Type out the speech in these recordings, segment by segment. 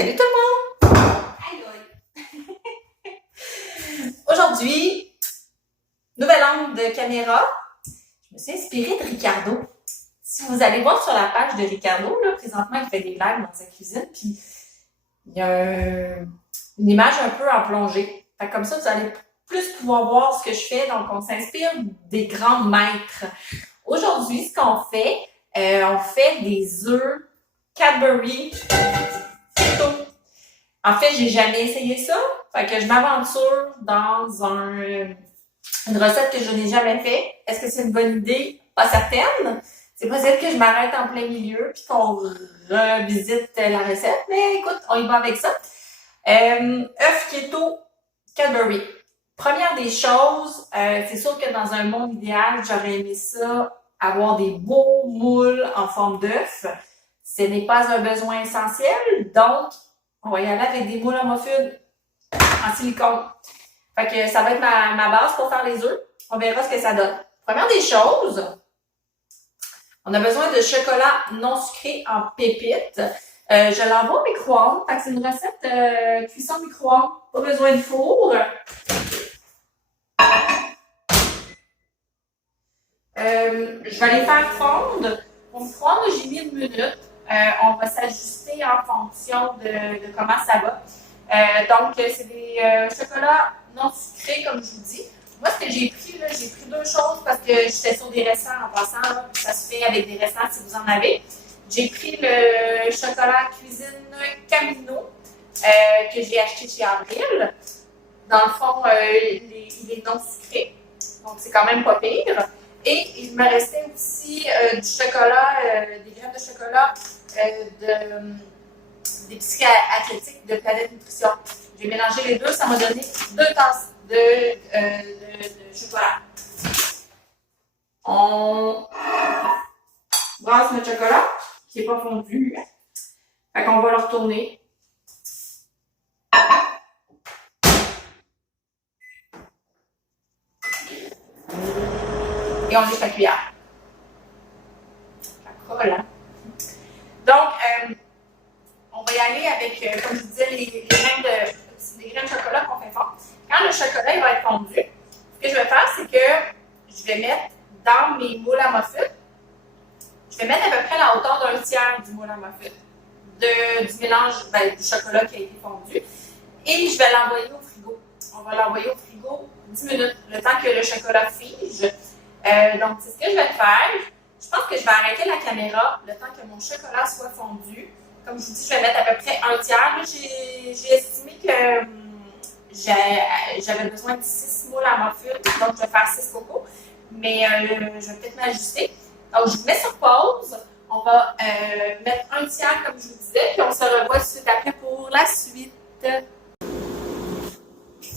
Salut tout le monde! Aïe aïe! Aujourd'hui, nouvel angle de caméra. Je me suis inspirée de Ricardo. Si vous allez voir sur la page de Ricardo, là, présentement, il fait des lives dans sa cuisine, puis il y a une image un peu en plongée. Fait que comme ça, vous allez plus pouvoir voir ce que je fais. Donc, on s'inspire des grands maîtres. Aujourd'hui, ce qu'on fait, on fait des œufs Cadbury keto. En fait, j'ai jamais essayé ça. Fait que je m'aventure dans une recette que je n'ai jamais fait. Est-ce que c'est une bonne idée? Pas certaine. C'est possible que je m'arrête en plein milieu puis qu'on revisite la recette. Mais écoute, on y va avec ça. Œuf keto Cadbury. Première des choses, c'est sûr que dans un monde idéal, j'aurais aimé ça, avoir des beaux moules en forme d'œuf. Ce n'est pas un besoin essentiel, donc on va y aller avec des moules à muffins en silicone. Fait que ça va être ma base pour faire les œufs. On verra ce que ça donne. Première des choses, on a besoin de chocolat non sucré en pépites. Je l'envoie au micro-ondes. Fait que c'est une recette cuisson micro-ondes. Pas besoin de four. Je vais les faire fondre. Au micro-ondes, j'ai mis 1 minute. On va s'ajuster en fonction de comment ça va. Donc, c'est des chocolats non sucrés, comme je vous dis. Moi, ce que j'ai pris, là, j'ai pris 2 choses parce que j'étais sur des restants en passant. Là, ça se fait avec des restants si vous en avez. J'ai pris le chocolat cuisine Camino que j'ai acheté chez Avril. Dans le fond, il est non sucré. Donc, c'est quand même pas pire. Et il me restait aussi du chocolat, des graines de chocolat des biscuits athlétiques de Planète Nutrition. J'ai mélangé les deux, ça m'a donné 2 tasses de chocolat. On brasse notre chocolat qui n'est pas fondu. Fait qu'on va le retourner. Et on lèche la cuillère. Ça colle, hein? Donc, on va y aller avec, comme je vous disais, les graines de chocolat qu'on fait fondre. Quand le chocolat il va être fondu, ce que je vais faire, c'est que je vais mettre dans mes moules à muffins, je vais mettre à peu près la hauteur d'un tiers du moule à muffins, du mélange du chocolat qui a été fondu. Et je vais l'envoyer au frigo. On va l'envoyer au frigo 10 minutes, le temps que le chocolat fige. Donc, c'est ce que je vais faire. Je pense que je vais arrêter la caméra le temps que mon chocolat soit fondu. Comme je vous dis, je vais mettre à peu près un tiers. J'ai estimé que j'avais besoin de 6 moules à muffins, donc je vais faire 6 cocos. Mais je vais peut-être m'ajuster. Donc, je vous mets sur pause. On va mettre un tiers, comme je vous disais, puis on se revoit tout de suite après pour la suite.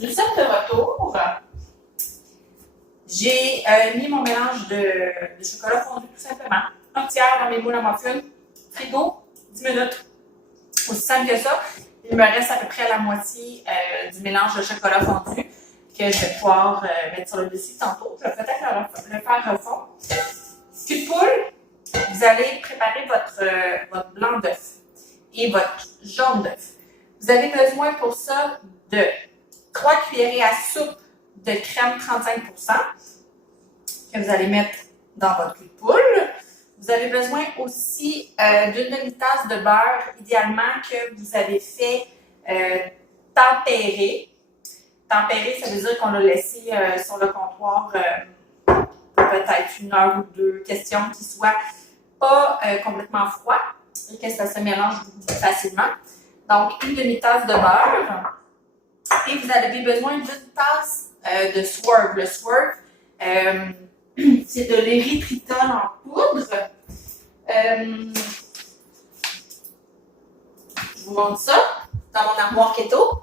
Nous sommes de retour. J'ai mis mon mélange de chocolat fondu tout simplement. Un tiers dans mes moules à muffins. Frigo, 10 minutes. Aussi simple que ça. Il me reste à peu près la moitié du mélange de chocolat fondu que je vais pouvoir mettre sur le dessus tantôt. Je vais peut-être le faire refondre. Cul de poule, vous allez préparer votre blanc d'œuf et votre jaune d'œuf. Vous avez besoin pour ça de 3 cuillerées à soupe de crème 35% que vous allez mettre dans votre cul de poule. Vous avez besoin aussi d'une demi-tasse de beurre, idéalement que vous avez fait tempérer. Tempérer, ça veut dire qu'on l'a laissé sur le comptoir peut-être 1 heure ou 2, question qu'il ne soit pas complètement froid et que ça se mélange facilement. Donc, une demi-tasse de beurre. Et vous avez besoin d'une tasse de Swerve. Le Swerve, c'est de l'érythritol en poudre. Je vous montre ça dans mon armoire keto.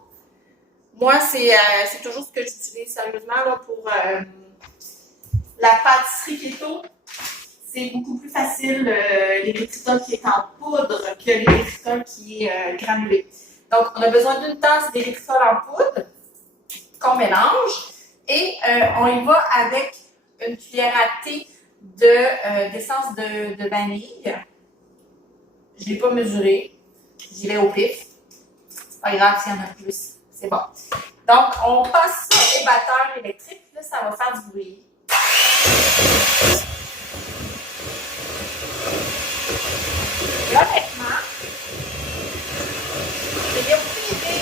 Moi, c'est toujours ce que j'utilise sérieusement là, pour la pâtisserie keto. C'est beaucoup plus facile l'érythritol qui est en poudre que l'érythritol qui est granulé. Donc, on a besoin d'une tasse d'érythritol en poudre qu'on mélange et on y va avec une cuillère à thé d'essence de vanille. Je ne l'ai pas mesuré. J'y vais au pif. Pas grave s'il y en a plus. C'est bon. Donc, on passe ça au batteur électrique. Là, ça va faire du bruit. Et honnêtement, je n'ai aucune idée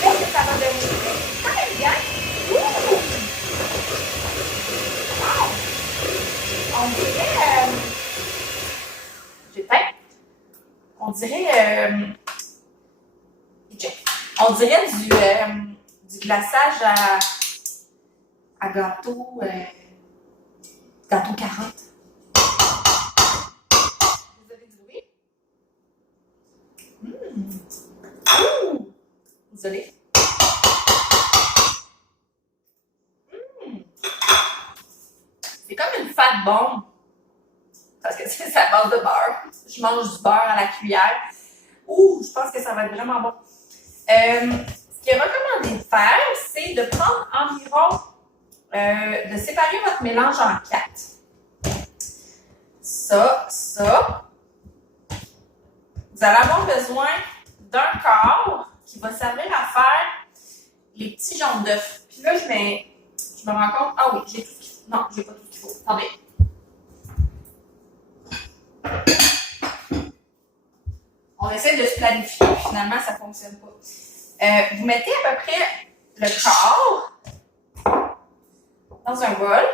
qu'est-ce que ça va donner. C'est quand même bien. Ouh! Wow! On dirait... j'ai faim. On dirait... on dirait du glaçage à gâteau... gâteau carotte. Vous avez du bruit? Ouh! Désolée. C'est comme une fat bombe. Parce que c'est à base de beurre. Je mange du beurre à la cuillère. Ouh, je pense que ça va être vraiment bon. Ce qui est recommandé de faire, c'est de prendre environ, de séparer votre mélange en 4. Ça. Vous allez avoir besoin d'un quart qui va servir à faire les petits jaunes d'œufs. Puis là, je me rends compte, ah oui, j'ai tout ce qu'il faut. Non, j'ai pas tout ce qu'il faut. Attendez. On essaie de se planifier, puis finalement, ça ne fonctionne pas. Vous mettez à peu près le quart dans un bol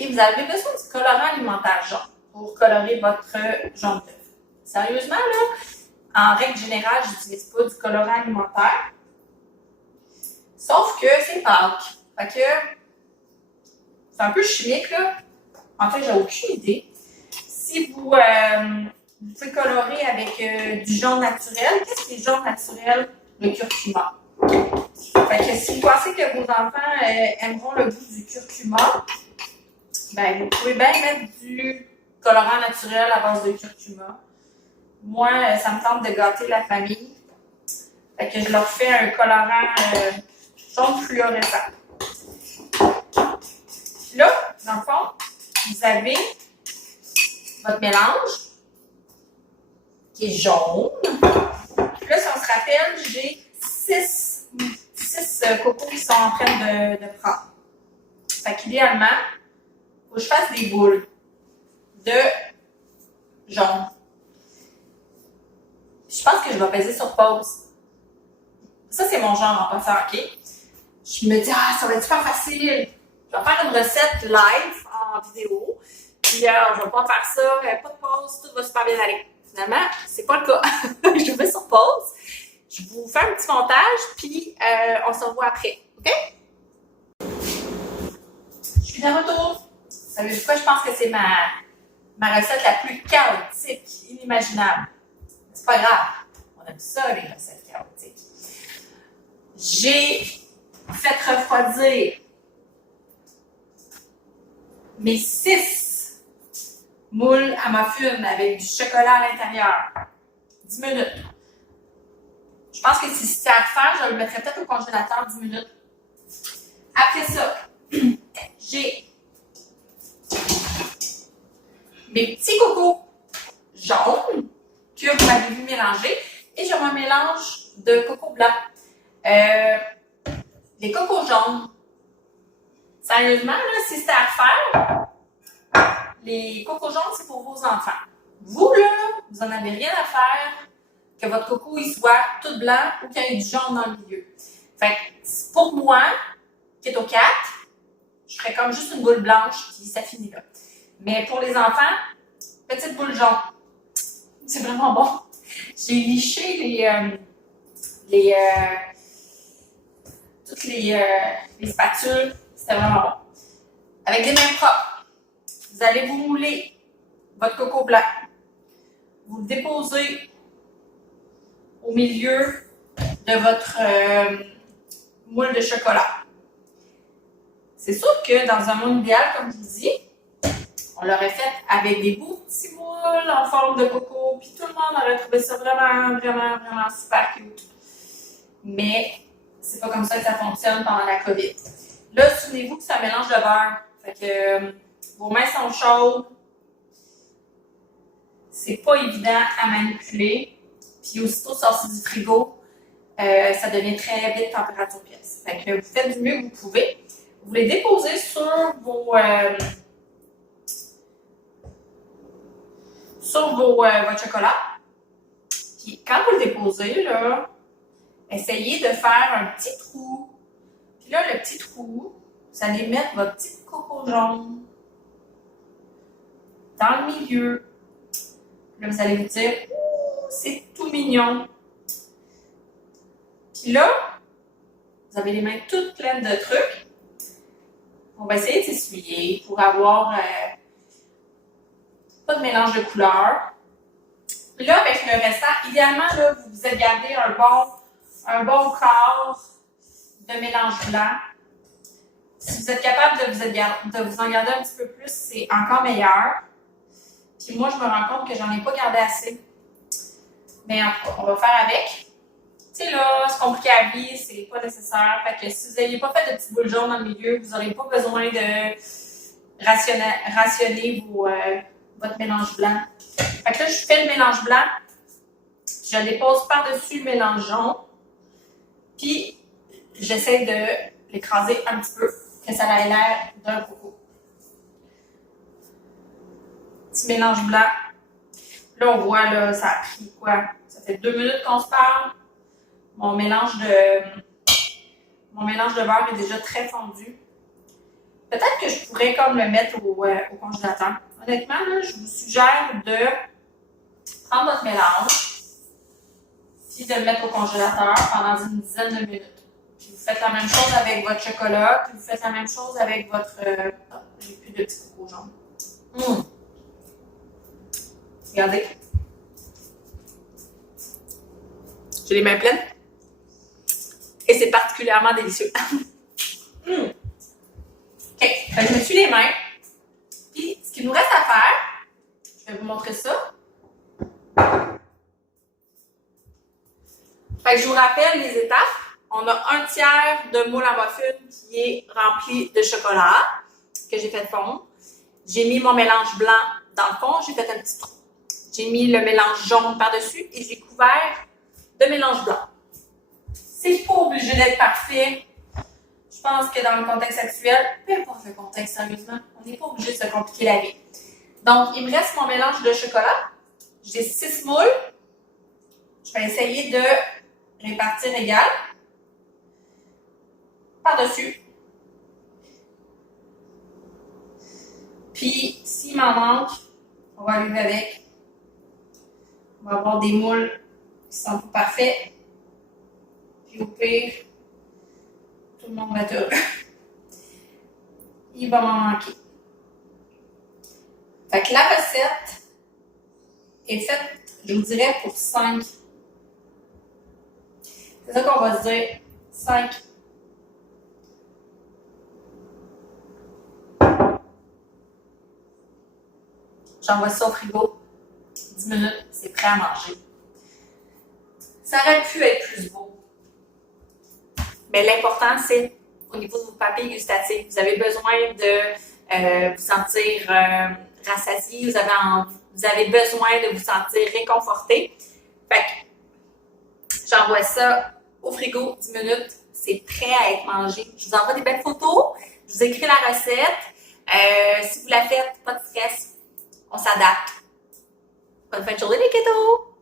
et vous avez besoin du colorant alimentaire jaune pour colorer votre jaune d'œuf. Sérieusement, là, en règle générale, je n'utilise pas du colorant alimentaire. Sauf que c'est Pâques. Fait que c'est un peu chimique, là. En fait, j'ai aucune idée. Si vous pouvez colorer avec du jaune naturel. Qu'est-ce qui est jaune naturel? Le curcuma. Fait que si vous pensez que vos enfants aimeront le goût du curcuma, ben vous pouvez bien mettre du colorant naturel à base de curcuma. Moi, ça me tente de gâter la famille. Fait que je leur fais un colorant jaune fluorescent. Là, dans le fond, vous avez votre mélange qui est jaune. Puis là, si on se rappelle, j'ai 6 cocos qui sont en train de prendre. Fait qu'idéalement, il faut que je fasse des boules de jaune. Je pense que je vais peser sur pause. Ça, c'est mon genre en passant, OK? Je me dis, ça va être super facile. Je vais faire une recette live en vidéo. Puis, je vais pas faire ça, pas de pause, tout va super bien aller. Finalement, c'est pas le cas. Je vais sur pause. Je vous fais un petit montage, puis on se revoit après. OK? Je suis de retour. Vous savez pourquoi je pense que c'est ma recette la plus chaotique, inimaginable. C'est pas grave. On aime ça, les recettes chaotiques. J'ai fait refroidir mes 6 moules à muffins avec du chocolat à l'intérieur. 10 minutes. Je pense que si c'était à faire, je le mettrais peut-être au congélateur 10 minutes. Après ça, j'ai mes petits cocos jaunes que vous m'avez vu mélanger et j'ai mon mélange de coco blanc. Les cocos jaunes, sérieusement, là, si c'était à refaire, les cocos jaunes, c'est pour vos enfants. Vous, là, vous n'en avez rien à faire que votre coco il soit tout blanc ou qu'il y ait du jaune dans le milieu. Fait que pour moi, qui est au 4, je ferais comme juste une boule blanche puis ça finit là. Mais pour les enfants, petite boule jaune. C'est vraiment bon. J'ai liché toutes les spatules. C'était vraiment bon. Avec des mains propres, vous allez vous mouler votre coco blanc. Vous le déposez au milieu de votre moule de chocolat. C'est sûr que dans un monde idéal, comme je vous dis, on l'aurait fait avec des beaux petits moules en forme de coco, puis tout le monde aurait trouvé ça vraiment, vraiment, vraiment super cute. Mais c'est pas comme ça que ça fonctionne pendant la COVID. Là, souvenez-vous que c'est un mélange de beurre. Fait que vos mains sont chaudes. C'est pas évident à manipuler. Puis aussitôt sorti du frigo, ça devient très vite température pièce. Fait que vous faites du mieux que vous pouvez. Vous les déposez sur votre chocolat. Puis quand vous le déposez, là, essayez de faire un petit trou. Puis là, le petit trou, vous allez mettre votre petit coco jaune dans le milieu. Là, vous allez vous dire, c'est tout mignon. Puis là, vous avez les mains toutes pleines de trucs. On va essayer de s'essuyer pour avoir pas de mélange de couleurs. Là, avec le restant, idéalement, là, vous vous êtes gardé un bon quart de mélange blanc. Si vous êtes capable de vous en garder un petit peu plus, c'est encore meilleur. Puis moi, je me rends compte que j'en ai pas gardé assez. Mais en tout cas, on va faire avec. Tu sais, là, se compliquer la vie, c'est pas nécessaire. Fait que si vous n'aviez pas fait de petites boules jaunes dans le milieu, vous n'aurez pas besoin de rationner votre mélange blanc. Fait que là, je fais le mélange blanc, je le dépose par-dessus le mélange jaune, puis j'essaie de l'écraser un petit peu, que ça ait l'air d'un coco. Petit mélange blanc. Là, on voit, là, ça a pris quoi? Ça fait 2 minutes qu'on se parle. Mon mélange de beurre est déjà très fondu. Peut-être que je pourrais comme le mettre au congélateur. Honnêtement, là, je vous suggère de prendre votre mélange puis de le mettre au congélateur pendant une dizaine de minutes. Puis vous faites la même chose avec votre chocolat, puis vous faites la même chose avec votre... j'ai plus de petits cocos jaunes. Regardez. J'ai les mains pleines. Et c'est particulièrement délicieux. OK. Fait que je me suis les mains. Puis, ce qu'il nous reste à faire, je vais vous montrer ça. Fait que je vous rappelle les étapes. On a 1/3 de moule à muffin qui est rempli de chocolat que j'ai fait fondre. J'ai mis mon mélange blanc dans le fond. J'ai fait un petit trou. J'ai mis le mélange jaune par-dessus et j'ai couvert de mélange blanc. C'est pas obligé d'être parfait. Je pense que dans le contexte actuel, peu importe le contexte, sérieusement, on n'est pas obligé de se compliquer la vie. Donc, il me reste mon mélange de chocolat. J'ai 6 moules. Je vais essayer de répartir égal. Par-dessus. Puis, s'il m'en manque, on va vivre avec. On va avoir des moules qui sont pas parfaits. Puis au pire, tout le monde va être heureux. Il va m'en manquer. Fait que la recette est faite, je vous dirais, pour 5. C'est ça qu'on va se dire. 5. J'envoie ça au frigo. 10 minutes, c'est prêt à manger. Ça aurait pu être plus beau. Mais l'important, c'est au niveau de vos papilles gustatives. Vous avez besoin de vous sentir rassasié, vous avez besoin de vous sentir réconforté. Fait que j'envoie ça au frigo 10 minutes. C'est prêt à être mangé. Je vous envoie des belles photos. Je vous écris la recette. Si vous la faites, pas de stress. On s'adapte. Bonne fin de journée les ketos!